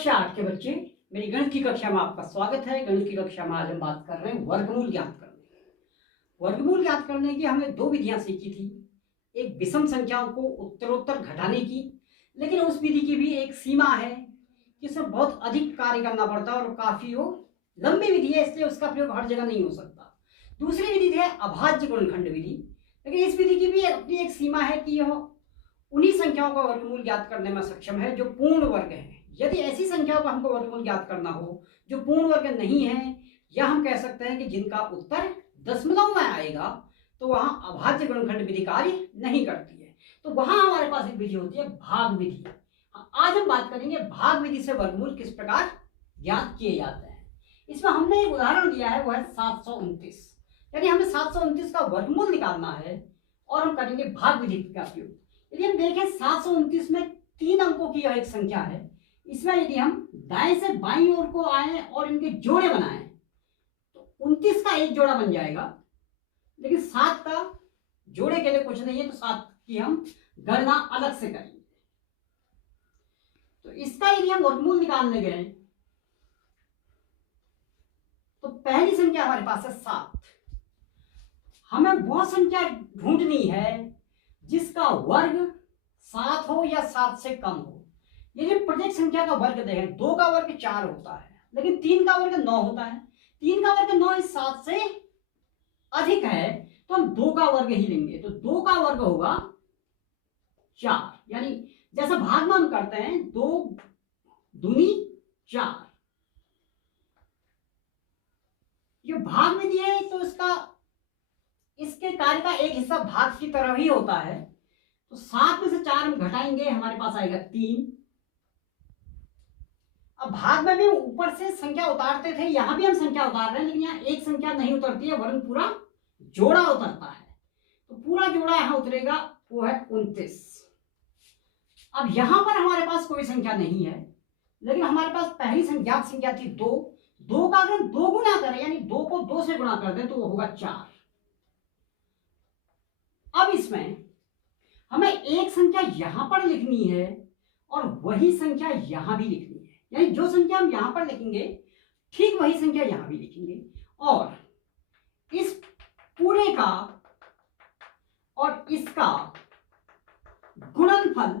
कक्षा 8 के बच्चे, मेरी गणित की कक्षा में आपका स्वागत है। गणित की कक्षा में आज हम बात कर रहे हैं वर्गमूल ज्ञात करने। वर्गमूल ज्ञात करने की हमने दो विधियां सीखी थी। एक विषम संख्याओं को उत्तरोत्तर घटाने की, लेकिन उस विधि की भी एक सीमा है कि इसमें बहुत अधिक कार्य करना पड़ता है और काफी वो लंबी विधि है, इसलिए उसका प्रयोग हर जगह नहीं हो सकता। दूसरी विधि है अभाज्य गुणनखंड विधि, लेकिन इस विधि की भी अपनी एक सीमा है कि यह उन्हीं संख्याओं का वर्गमूल ज्ञात करने में सक्षम है जो पूर्ण वर्ग है। यदि ऐसी संख्याओं का हमको वर्गमूल ज्ञात करना हो जो पूर्ण वर्ग नहीं है, या हम कह सकते हैं कि जिनका उत्तर दशमलव में आएगा, तो वहां अभाज्य गुणनखंड विधि कार्य नहीं करती है। तो वहां हमारे पास एक विधि होती है भाग विधि। आज हम बात करेंगे भाग विधि से वर्गमूल किस प्रकार ज्ञात किए जाते हैं। इसमें हमने एक उदाहरण दिया है, वो है 729। यानी हमें 729 का वर्गमूल निकालना है और हम करेंगे भाग विधि का प्रयोग। यदि हम देखें 729 में 3 अंकों की यह एक संख्या है। इसमें यदि हम दाएं से बाईं ओर को आए और इनके जोड़े बनाएं तो 29 का एक जोड़ा बन जाएगा, लेकिन 7 का जोड़े के लिए कुछ नहीं है, तो 7 की हम गणना अलग से करेंगे। तो इसका यदि हम वर्गमूल निकालने गए तो पहली संख्या हमारे पास है 7। हमें वह संख्या ढूंढनी है जिसका वर्ग 7 हो या 7 से कम हो। यदि प्रत्येक संख्या का वर्ग देखें, 2 का वर्ग 4 होता है, लेकिन 3 का वर्ग 9 होता है। 3 का वर्ग 9 इस 7 से अधिक है, तो हम 2 का वर्ग ही लेंगे। तो 2 का वर्ग होगा 4। यानी जैसा भाग में हम करते हैं 2 दूनी 4। ये भाग विधि है, तो इसके कार्य का एक हिस्सा भाग की तरह ही होता है। तो 7 में से 4 हम घटाएंगे, हमारे पास आएगा 3। अब भाग में भी ऊपर से संख्या उतारते थे, यहां भी हम संख्या उतार रहे हैं, लेकिन यहाँ एक संख्या नहीं उतरती है, वरन पूरा जोड़ा उतरता है। तो पूरा जोड़ा यहां उतरेगा, वो है 29। अब यहां पर हमारे पास कोई संख्या नहीं है, लेकिन हमारे पास पहली ज्ञात संख्या थी 2। 2 का अगर 2 गुना करें, यानी 2 को 2 से गुणा कर दें, तो वो होगा 4। अब इसमें हमें एक संख्या यहां पर लिखनी है और वही संख्या यहां भी लिखनी है। यानी जो संख्या हम यहां पर लिखेंगे, ठीक वही संख्या यहां भी लिखेंगे। और इस पूरे का और इसका गुणनफल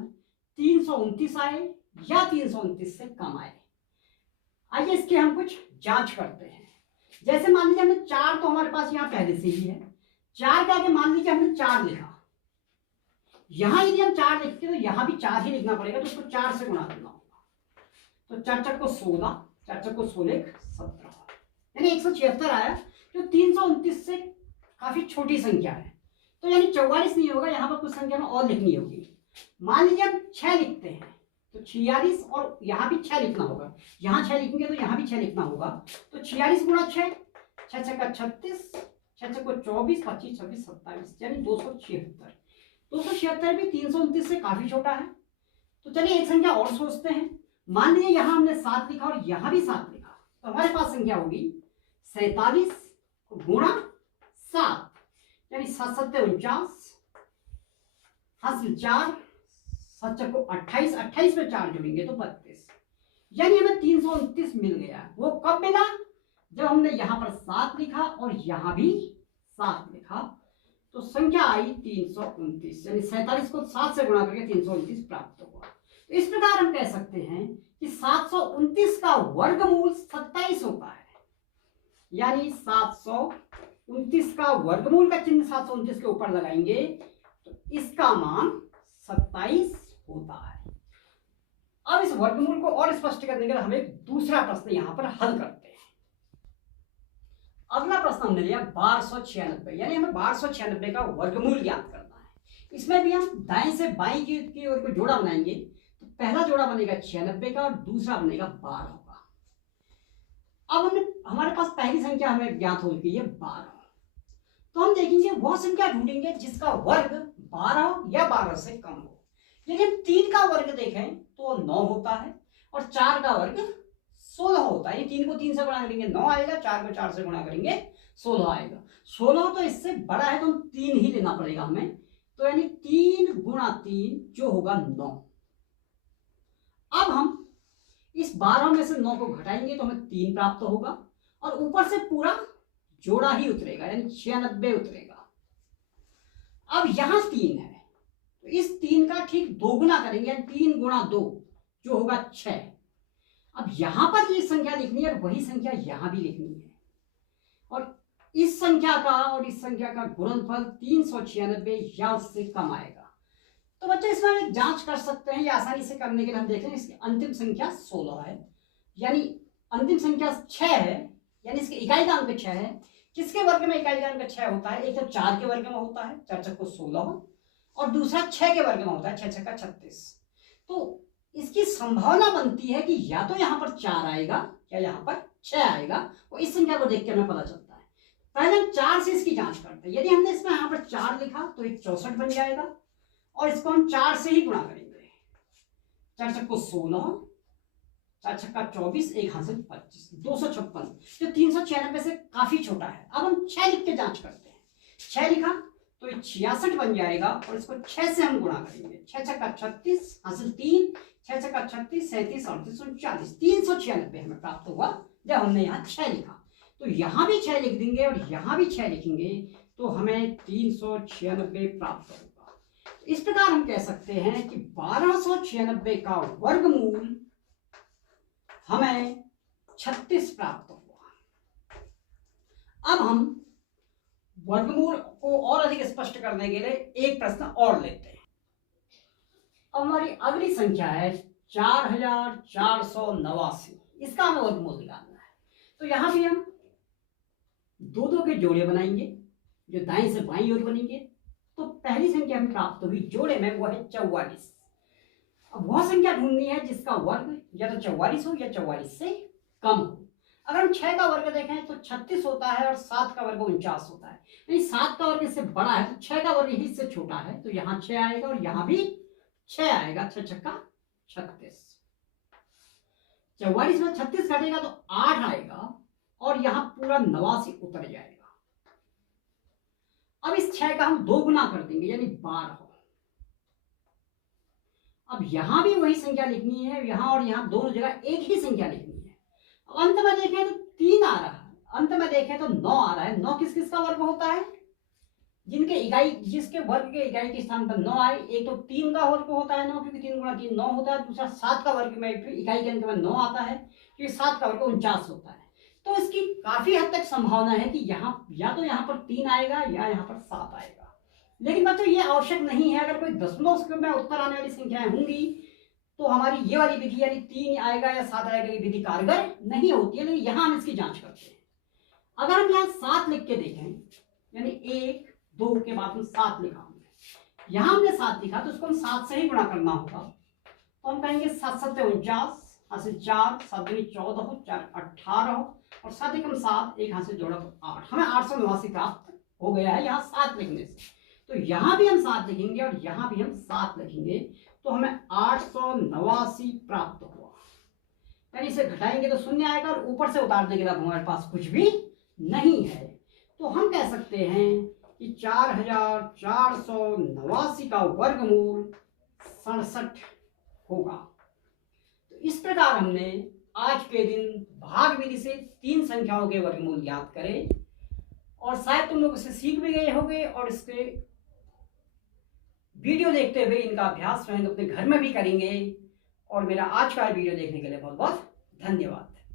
329 आए या 329 से कम आए। आइए इसके हम कुछ जांच करते हैं। जैसे मान लीजिए हमने 4 तो हमारे पास यहां पहले से ही है। 4 के आगे मान लीजिए हमने 4 लिखा, यहां यदि हम 4 लिखते तो यहां भी 4 ही लिखना पड़ेगा, तो उसको 4 से गुणा करना होगा। तो 4 4 को 16, 4 4 को 16 17, यानी 176 आया, जो 329 से काफी छोटी संख्या है। तो यानी 44 नहीं होगा, यहां पर कुछ संख्या में और लिखनी होगी। मान लीजिए हम 6 लिखते हैं, तो 46 और यहां भी 6 लिखना होगा। यहां 6 लिखेंगे तो यहां भी 6 लिखना होगा। तो 46 गुणा 6, 6 6 का 36, 6 6 को 24, 25 26 27, यानी 276। 276 भी 329 से काफी छोटा है। तो चलिए एक संख्या और सोचते हैं। मान लीजिए यहां हमने 7 लिखा और यहां भी 7 लिखा, तो हमारे पास संख्या होगी 47 गुणा 7, यानी 7 7 49, हासिल 4, 7 को 28, 28 में 4 जोड़ेंगे तो 32, यानी हमें 329 मिल गया। वो कब मिला? जब हमने यहां पर 7 लिखा और यहां भी 7 लिखा, तो संख्या आई 329, यानी 47 को 7 से गुणा करके 329 प्राप्त हुआ। तो इस प्रकार हम कह सकते हैं कि 729 का वर्गमूल 27 होता है। यानी 729 का वर्गमूल का चिन्ह 729 के ऊपर लगाएंगे तो इसका मान 27 होता है। अब इस वर्गमूल को और स्पष्ट करने के लिए हम एक दूसरा प्रश्न यहां पर हल करते हैं। अगला प्रश्न हमने लिया 1296, यानी हमें 1296 का वर्गमूल ज्ञात करना है। इसमें भी हम दाएं से बाईं की ओर को जोड़ा बनाएंगे, तो पहला जोड़ा बनेगा 96 का और दूसरा बनेगा 12 का। अब हमारे पास पहली संख्या हमें ज्ञात हो गई है 12। तो हम देखेंगे वह संख्या ढूंढेंगे जिसका वर्ग 12 या 12 से कम हो। यदि हम 3 का वर्ग देखें तो 9 होता है और 4 का वर्ग 16 होता है। 3 को 3 से गुणा करेंगे 9 आएगा, 4 को 4 से गुणा करेंगे 16 आएगा। 16 तो इससे बड़ा है, तो हम 3 ही लेना पड़ेगा हमें। तो यानी 3 गुणा 3 जो होगा 9। अब हम इस 12 में से 9 को घटाएंगे तो हमें 3 प्राप्त होगा और ऊपर से पूरा जोड़ा ही उतरेगा, यानी 96 उतरेगा। अब यहां 3 है तो इस 3 का ठीक दोगुना करेंगे, 3 गुणा 2 जो होगा 6। अब यहां पर ये संख्या लिखनी है और वही संख्या यहां भी लिखनी है, और इस संख्या का और इस संख्या का गुणनफल 396 या उससे कम आएगा। तो बच्चे इसमें एक जांच कर सकते हैं, या आसानी से करने के लिए हम देख रहे हैं इसकी अंतिम संख्या 16 है, यानी अंतिम संख्या 6 है, यानी इसके इकाई का अंक 6 है। किसके वर्ग में इकाई का अंक 6 होता है? एक तो 4 के वर्ग में होता है, 4 चक्को 16, और दूसरा 6 के वर्ग में होता है, 6 छक्का 36। तो इसकी संभावना बनती है कि या तो यहाँ पर 4 आएगा या यहाँ पर 6 आएगा, और इस संख्या को देख के हमें पता चलता है। पहले हम 4 से इसकी जांच करते हैं। यदि हमने इसमें यहाँ पर 4 लिखा तो एक 64 बन जाएगा, और इसको हम 4 से ही गुणा करेंगे। 4 चक्को 16, 4 छक्का 24, एक हासिल 25, 256, जो 396 से काफी छोटा है। अब हम 6 लिख के जांच करते हैं। 6 लिखा तो ये 66 बन जाएगा, और इसको 6 से हम गुणा करेंगे। 6 छक्का 36 हासिल 3, 6 छक्का 36, 37, 38, 39, 396 हमें प्राप्त हुआ जब हमने यहाँ 6 लिखा। तो यहाँ भी 6 लिख देंगे और यहाँ भी 6 लिखेंगे तो हमें 396 प्राप्त होगा। इस प्रकार हम कह सकते हैं कि 1296 का वर्गमूल हमें 36 प्राप्त हुआ। अब हम वर्गमूल को और अधिक स्पष्ट करने के लिए एक प्रश्न और लेते हैं। अब हमारी अगली संख्या है 4489, इसका हमें वर्गमूल निकालना है। तो यहां भी हम 2-2 के जोड़े बनाएंगे जो दाईं से बाईं ओर बनेंगे। तो पहली संख्या हमें प्राप्त हुई जोड़े में, वो है 44। अब वह संख्या ढूंढनी है जिसका वर्ग या तो 44 हो या 44 से कम हो। अगर हम 6 का वर्ग देखें तो 36 होता है और 7 का वर्ग 49 होता है, यानी 7 का वर्ग इससे बड़ा है तो 6 का वर्ग ही इससे छोटा है, तो यहाँ 6 आएगा और यहाँ भी 6 आएगा। 6 छक्का 36, 44 में 36 घटेगा तो 8 आएगा, और यहाँ पूरा 89 उतर जाएगा। अब इस 6 का हम 2 गुना कर देंगे, यानी 12। अब यहां भी वही संख्या लिखनी है, यहां और यहां दोनों जगह एक ही संख्या लिखनी है। अब अंत में देखें तो 3 आ रहा है, अंत में देखें तो 9 आ रहा है। 9 किस किस का वर्ग होता है? जिनके इकाई, जिसके वर्ग के इकाई के स्थान पर 9 आए। एक तो 3 का वर्ग होता है 9, क्योंकि 3 गुणा 3 9 होता है। दूसरा 7 का वर्ग में इकाई के अंक में 9 आता है, क्योंकि 7 का वर्ग 49 होता है। तो इसकी काफी हद तक संभावना है कि यहाँ या तो यहाँ पर 3 आएगा या यहाँ पर 7 आएगा। लेकिन बच्चों ये आवश्यक नहीं है। अगर कोई दशमलव में उत्तर आने वाली संख्याएं होंगी तो हमारी ये वाली विधि, यानी 3 आएगा या 7 आएगा, ये विधि कारगर नहीं होती है। लेकिन यहाँ हम इसकी जांच करते हैं। अगर हम यहाँ 7 लिख के देखें, यानी 1 2 के बाद हम 7 लिखा हमने, यहाँ हमने 7 लिखा तो उसको हम 7 से ही गुणा करना होगा। तो हम कहेंगे 7 7 49, हाथ से 4, 7 दूनी 14 हो, 4 18 हो, और 7 एकम 7, एक हाथ से जोड़ा तो 8। हमें 889 प्राप्त हो गया है यहाँ 7 लिखने से। तो यहाँ भी हम 7 लिखेंगे और यहाँ भी हम 7 लिखेंगे, तो हमें 889 प्राप्त हुआ। यानी इसे घटाएंगे तो 0 आएगा, और ऊपर से उतारने के बाद हमारे पास कुछ भी नहीं है। तो हम कह सकते हैं कि 4489 का वर्गमूल 67 होगा। तो इस प्रकार हमने आज के दिन भाग विधि से 3 संख्याओं के वर्गमूल याद करे, और शायद तुम लोग इसे सीख भी गए होंगे, और इसके वीडियो देखते हुए इनका अभ्यास स्वयं अपने घर में भी करेंगे। और मेरा आज का वीडियो देखने के लिए बहुत बहुत धन्यवाद।